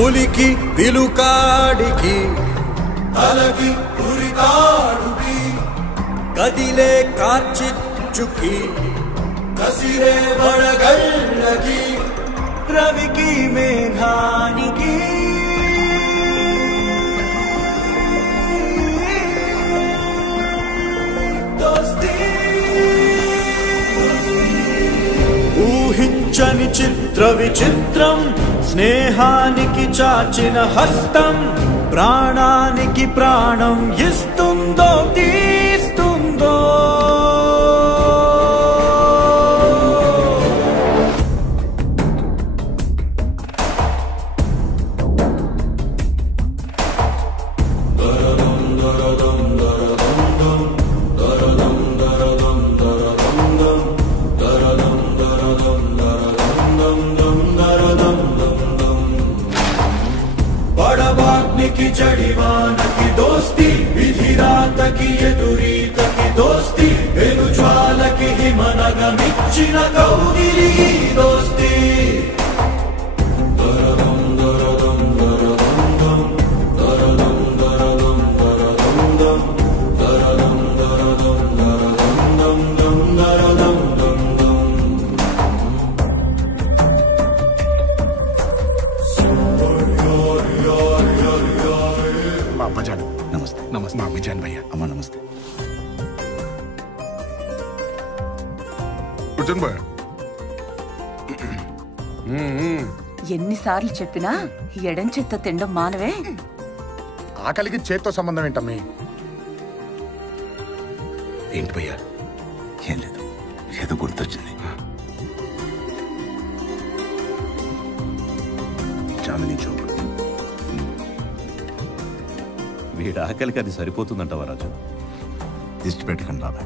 పులికి విలుకాడికి తలకి ఉరితాడుకి కదిలే కార్చిచ్చుకి కసిరే వడగళ్ళకి రవికి మేఘానికి ఊహించని చిత్ర విచిత్రం స్నేహానికి చాచిన హస్తం ప్రాణానికి ప్రాణం ఇస్తుందో తీస్తుందో बड़वाग्निकी जड़िवानकी दोस्ती विधिरातकी एदुरीतकी दोस्ती वेणुज्वालकी हिमनगमिच्चिन कौगिली दोस्ती नमस्ते नमस्ते माँ विजयन भैया अम्मा नमस्ते విజయన్ భయ్య ఎన్నిసార్లు చెప్పినా ఎడం చేత్తో తినడం మానవే. ఆకలికి చేత్తో సంబంధం ఏంటమ్మి? ఏంటి భయ్యా? ఏం లేదు, ఏదో గుర్తొచ్చింది. చాందిని చౌక్. వీడి ఆకలికి అది సరిపోతుందంటావా రాజు? దిష్టి పెట్టుకుని బాబా.